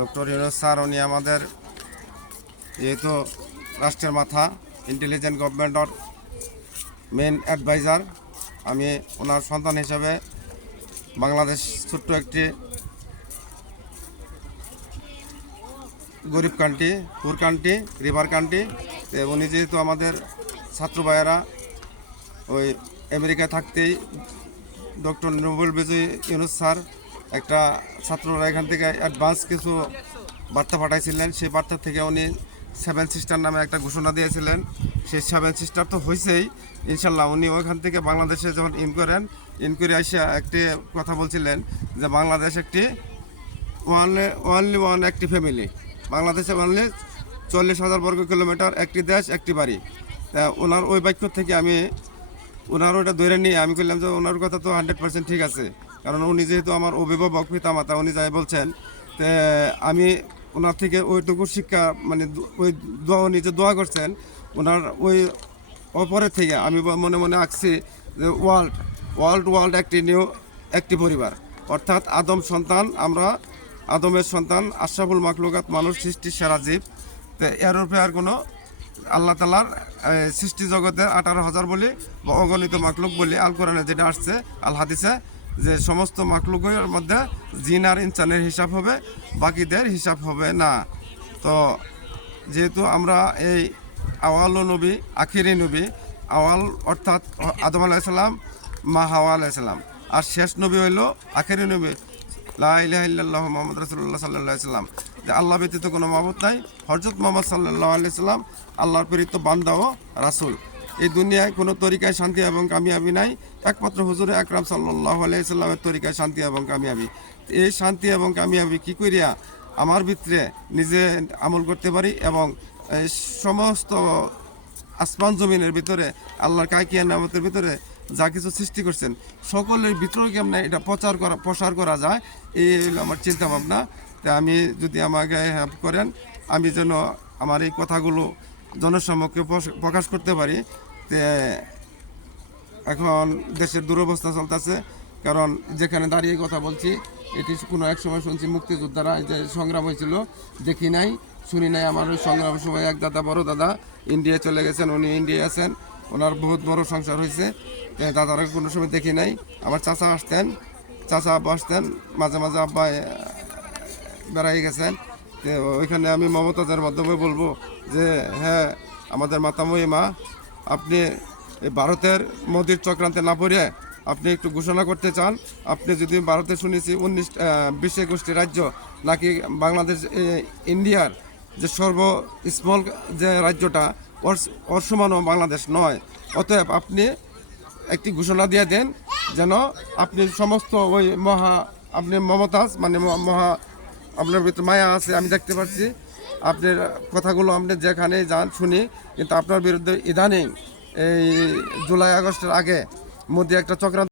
Doctor Yunus sir উনি আমাদের যেহেতু রাষ্ট্রের মাথা, ইন্টেলিজেন্ট গভর্নমেন্টর মেন অ্যাডভাইজার, আমি ওনার সন্তান হিসেবে বাংলাদেশ ছোট্ট একটি গরিব কান্ট্রি, পুর কান্ট্রি, রিভার কান্ট্রি। তো উনি যেহেতু আমাদের ছাত্র ভাইয়েরা ওই আমেরিকায় থাকতেই ডক্টর নোবেল বিজয়ী ইউনূস স্যার একটা ছাত্ররা এখান থেকে অ্যাডভান্স কিছু বার্তা পাঠাইছিলেন। সেই বার্তা থেকে উনি 7 সিস্টার নামে একটা ঘোষণা দিয়েছিলেন। সেই 7 সিস্টার তো হয়েছেই ইনশাল্লাহ। উনি ওইখান থেকে বাংলাদেশে যখন ইনকোয়ারি আসে একটি কথা বলছিলেন যে বাংলাদেশ একটি ওয়ান একটি ফ্যামিলি, বাংলাদেশে অনলি 40,000 বর্গ কিলোমিটার, একটি দেশ একটি বাড়ি। তা ওনার ওই বাক্য থেকে আমি ওনার ওইটা ধরে নিয়ে আমি বললাম যে ওনার কথা তো 100% ঠিক আছে, কারণ উনি যেহেতু আমার অভিভাবক, পিতামাতা, উনি যাই বলছেন। তো আমি ওনার থেকে ওইটুকু শিক্ষা মানে ওই উনি যে দোয়া করছেন ওনার ওই অপরের থেকে আমি মনে মনে আঁকছি যে ওয়ার্ল্ড একটি পরিবার, অর্থাৎ আদম সন্তান, আমরা আদমের সন্তান, আশরাফুল মাখলুকাত, মানুষ সৃষ্টির সেরা জীব। তো এর উপরে আর কোনো আল্লাহ তালার সৃষ্টি জগতের 18,000 বলি বা অগণিত মাকলুক বলি আল কোরআনে যেটা আসছে, আল হাদিসে, যে সমস্ত মাকলুকের মধ্যে জিন আর ইনসানের হিসাব হবে, বাকিদের হিসাব হবে না। তো যেহেতু আমরা এই আওয়াল নবী, আখিরি নবী, আওয়াল অর্থাৎ আদম আলাইসাল্লাম, মা হাওয়া আলাইসাল্লাম, আর শেষ নবী হইল আখিরি নবী লা ইলাহা ইল্লাল্লাহ মুহাম্মদ রাসূলুল্লাহ সাল্লাল্লাহু আলাইহি সাল্লাম, যে আল্লাহ ব্যতীত কোনো মাবুদ নাই, হযরত মুহাম্মদ সাল্লাল্লাহু আলাইহি সাল্লাম আল্লাহর প্রেরিত বান্দা ও রাসূল। এই দুনিয়ায় কোনো তরিকায় শান্তি এবং কামিয়াবি নাই, একমাত্র হুজুরে আকরাম সাল্লাল্লাহু আলাইহি সাল্লামের তরিকায় শান্তি এবং কামিয়াবি। এই শান্তি এবং কামিয়াবি কী করিয়া আমার ভিতরে নিজে আমল করতে পারি এবং সমস্ত আসমান জমিনের ভিতরে আল্লাহর কায়কিয়া নামতের ভিতরে যা কিছু সৃষ্টি করছেন সকলের ভিতরে কেমন এটা প্রসার করা যায়, এই হলো আমার চিন্তা ভাবনা। তা আমি যদি আমাকে হেল্প করেন, আমি যেন আমার এই কথাগুলো জনসম্মুখে প্রকাশ করতে পারি। তে এখন দেশের দুরবস্থা চলতেছে, কারণ যেখানে দাঁড়িয়ে কথা বলছি এটি কোনো এক সময় শুনছি মুক্তিযোদ্ধারা যে সংগ্রাম হয়েছিল, দেখি নাই, শুনি নাই। আমার ওই সংগ্রামের সময় এক দাদা, বড় দাদা ইন্ডিয়া চলে গেছেন, উনি ইন্ডিয়া আছেন, ওনার বহুত বড় সংসার হয়েছে, দাদারা কোনো সময় দেখি নাই। আমার চাচা আসতেন, চাচা আব্বা আসতেন, মাঝে মাঝে আব্বা বেড়াই গেছেন। তো ওইখানে আমি মমতাজের মাধ্যমে বলবো যে হ্যাঁ, আমাদের মাতামহী মা, আপনি ভারতের মোদির চক্রান্তে না পড়ে আপনি একটু ঘোষণা করতে চান। আপনি যদি ভারতে শুনেছি 20 রাজ্য নাকি বাংলাদেশ, ইন্ডিয়ার যে স্মল যে রাজ্যটা ওর সমানও বাংলাদেশ নয়, অতএব আপনি একটি ঘোষণা দিয়ে দেন যেন আপনি সমস্ত ওই আপনি মমতাজ মানে আপনার ভিতরে মায়া আছে, আমি দেখতে পাচ্ছি আপনার কথাগুলো, আপনি যেখানে যান শুনি, কিন্তু আপনার বিরুদ্ধে ইদানিং এই জুলাই আগস্টের আগে মোদি একটা চক্রান্ত